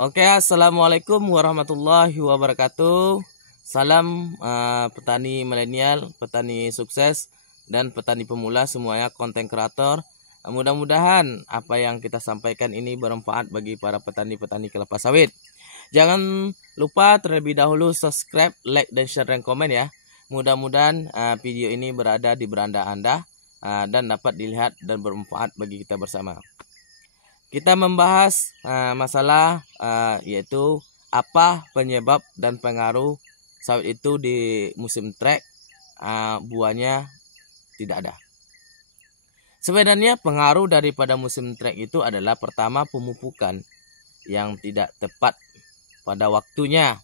Oke, assalamualaikum warahmatullahi wabarakatuh. Salam petani milenial, petani sukses, dan petani pemula semuanya, konten kreator. Mudah-mudahan apa yang kita sampaikan ini bermanfaat bagi para petani-petani kelapa sawit. Jangan lupa terlebih dahulu subscribe, like, dan share, dan komen ya. Mudah-mudahan video ini berada di beranda Anda dan dapat dilihat dan bermanfaat bagi kita bersama. Kita membahas masalah yaitu apa penyebab dan pengaruh sawit itu di musim trek buahnya tidak ada. Sebenarnya pengaruh daripada musim trek itu adalah pertama pemupukan yang tidak tepat pada waktunya.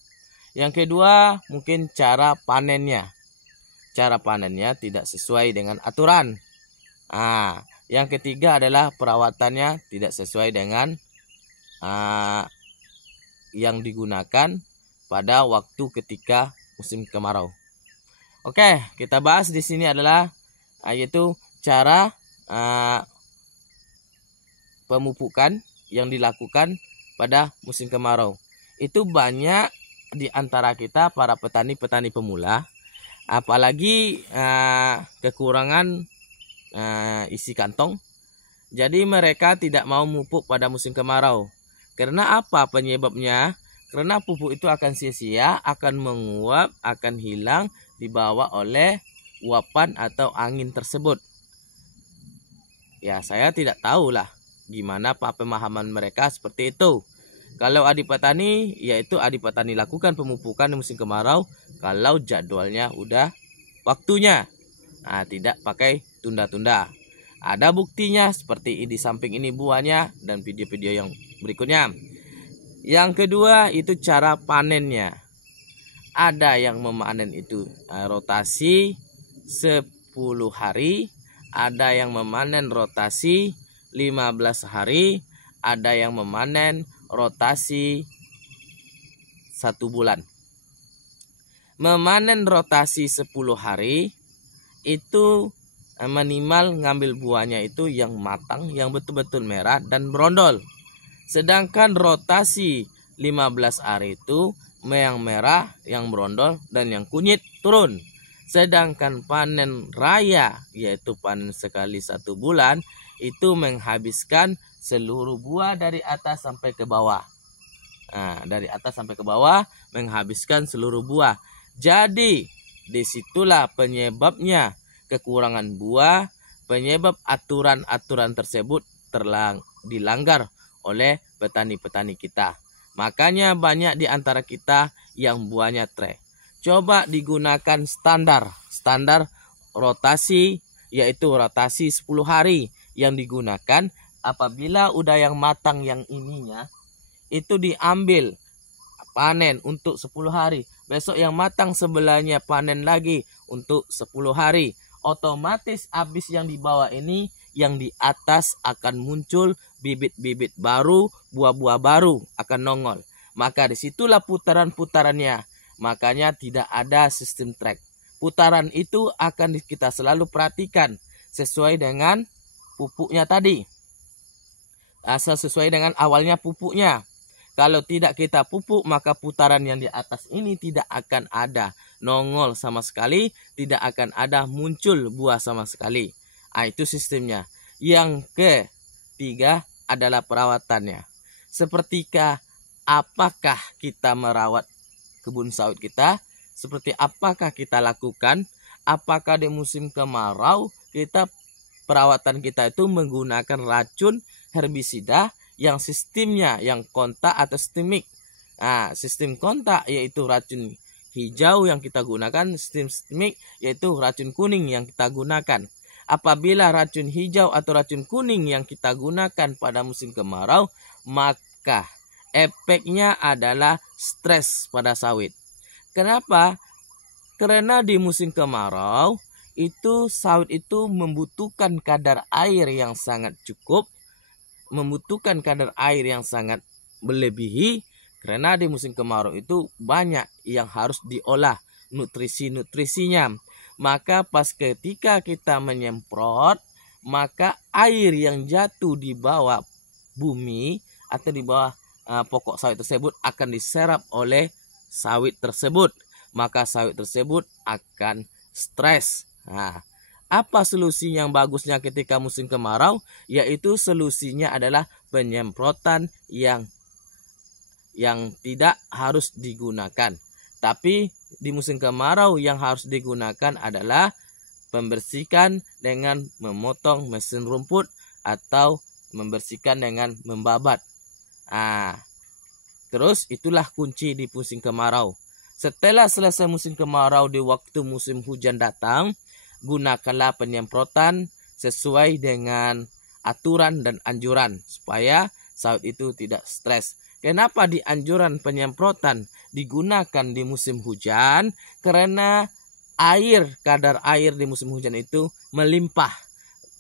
Yang kedua mungkin cara panennya. Cara panennya tidak sesuai dengan aturan. Yang ketiga adalah perawatannya tidak sesuai dengan yang digunakan pada waktu ketika musim kemarau. Oke, kita bahas di sini adalah yaitu cara pemupukan yang dilakukan pada musim kemarau. Itu banyak di antara kita para petani-petani pemula, apalagi kekurangan isi kantong. Jadi mereka tidak mau memupuk pada musim kemarau. Karena apa penyebabnya? Karena pupuk itu akan sia-sia, akan menguap, akan hilang dibawa oleh uapan atau angin tersebut. Ya, saya tidak tahulah gimana pemahaman mereka seperti itu. Kalau adik petani, yaitu adik petani lakukan pemupukan di musim kemarau kalau jadwalnya udah waktunya. Tidak pakai tunda-tunda. Ada buktinya seperti di samping ini buahnya dan video-video yang berikutnya. Yang kedua itu cara panennya. Ada yang memanen itu rotasi 10 hari, ada yang memanen rotasi 15 hari, ada yang memanen rotasi 1 bulan. Memanen rotasi 10 hari itu minimal ngambil buahnya itu yang matang, yang betul-betul merah dan berondol. Sedangkan rotasi 15 hari itu yang merah, yang berondol, dan yang kunyit turun. Sedangkan panen raya, yaitu panen sekali 1 bulan, itu menghabiskan seluruh buah dari atas sampai ke bawah. Dari atas sampai ke bawah menghabiskan seluruh buah. Jadi disitulah penyebabnya kekurangan buah, penyebab aturan-aturan tersebut dilanggar oleh petani-petani kita. Makanya banyak di antara kita yang buahnya trek. Coba digunakan standar rotasi, yaitu rotasi 10 hari yang digunakan. Apabila udah yang matang yang ininya, itu diambil panen untuk 10 hari. Besok yang matang sebelahnya panen lagi untuk 10 hari. Otomatis habis yang di bawah ini, yang di atas akan muncul bibit-bibit baru, buah-buah baru akan nongol. Maka disitulah putaran-putarannya. Makanya tidak ada sistem trek. Putaran itu akan kita selalu perhatikan sesuai dengan pupuknya tadi. Asal sesuai dengan awalnya pupuknya. Kalau tidak kita pupuk, maka putaran yang di atas ini tidak akan ada nongol sama sekali, tidak akan ada muncul buah sama sekali. Itu sistemnya. Yang ketiga adalah perawatannya. Sepertika apakah kita merawat kebun sawit kita? Seperti apakah kita lakukan? Apakah di musim kemarau kita perawatan kita itu menggunakan racun herbisida yang sistemnya yang kontak atau sistemik. Sistem kontak yaitu racun hijau yang kita gunakan, sistem sistemik yaitu racun kuning yang kita gunakan. Apabila racun hijau atau racun kuning yang kita gunakan pada musim kemarau, maka efeknya adalah stres pada sawit. Kenapa? Karena di musim kemarau itu sawit itu membutuhkan kadar air yang sangat cukup, membutuhkan kadar air yang sangat melebihi, karena di musim kemarau itu banyak yang harus diolah nutrisi-nutrisinya. Maka pas ketika kita menyemprot, maka air yang jatuh di bawah bumi atau di bawah pokok sawit tersebut akan diserap oleh sawit tersebut, maka sawit tersebut akan stres. Nah, apa solusi yang bagusnya ketika musim kemarau? Yaitu solusinya adalah penyemprotan yang tidak harus digunakan. Tapi di musim kemarau yang harus digunakan adalah membersihkan dengan memotong mesin rumput atau membersihkan dengan membabat. Terus itulah kunci di musim kemarau. Setelah selesai musim kemarau, di waktu musim hujan datang, gunakanlah penyemprotan sesuai dengan aturan dan anjuran supaya sawit itu tidak stres. Kenapa di anjuran penyemprotan digunakan di musim hujan? Karena kadar air di musim hujan itu melimpah.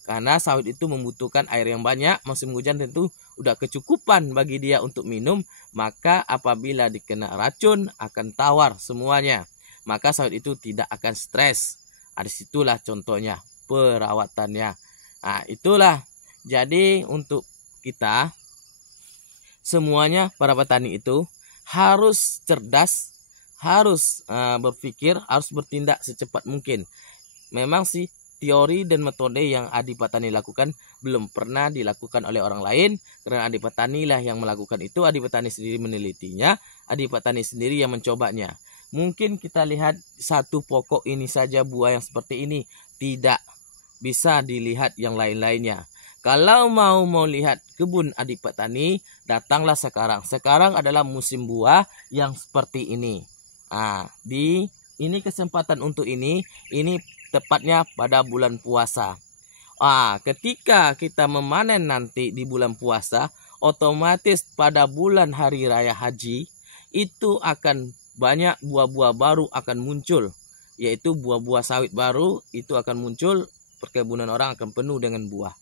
Karena sawit itu membutuhkan air yang banyak, musim hujan tentu udah kecukupan bagi dia untuk minum, maka apabila dikena racun akan tawar semuanya. Maka sawit itu tidak akan stres. Disitulah contohnya perawatannya. Itulah. Jadi untuk kita semuanya para petani itu harus cerdas, harus berpikir, harus bertindak secepat mungkin. Memang sih teori dan metode yang Adi Petani lakukan belum pernah dilakukan oleh orang lain, karena Adi Petani lah yang melakukan itu. Adi Petani sendiri menelitinya, Adi Petani sendiri yang mencobanya. Mungkin kita lihat satu pokok ini saja buah yang seperti ini, tidak bisa dilihat yang lain-lainnya. Kalau mau lihat kebun Adi Petani, datanglah sekarang. Sekarang adalah musim buah yang seperti ini. Ini kesempatan untuk ini tepatnya pada bulan puasa. Ketika kita memanen nanti di bulan puasa, otomatis pada bulan hari raya haji itu akan banyak buah-buah baru akan muncul, yaitu buah-buah sawit baru itu akan muncul, perkebunan orang akan penuh dengan buah.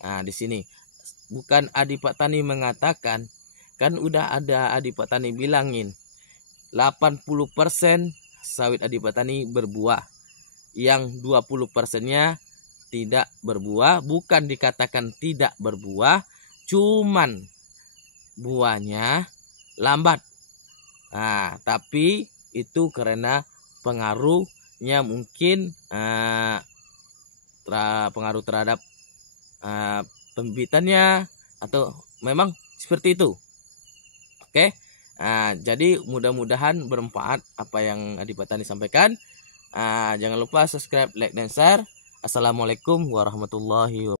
Di sini bukan Adi Petani mengatakan, kan udah ada Adi Petani bilangin 80% sawit Adi Petani berbuah, yang 20%-nya tidak berbuah. Bukan dikatakan tidak berbuah, cuman buahnya lambat. Tapi itu karena pengaruhnya mungkin pengaruh terhadap pembibitannya, atau memang seperti itu. Oke. Jadi mudah-mudahan bermanfaat apa yang Adi Petani sampaikan. Jangan lupa subscribe, like, dan share. Assalamualaikum warahmatullahi wabarakatuh.